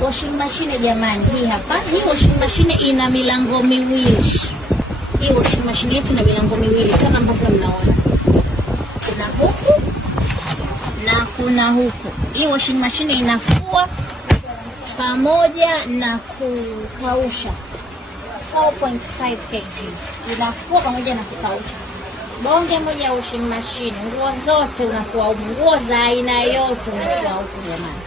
Washing machine jamani, hii hapa. Hii washing machine ina milango miwili. Hii washing machine yetu ina milango miwili kama ambavyo mnaona. Kuna huku na kuna huku. Hii washing machine inafua pamoja na kukausha 4.5 kg. Inafua pamoja na kukausha. Bonge moja ya washing machine. Nguo zote unafua huko. Nguo za aina yote unafua huko jamani.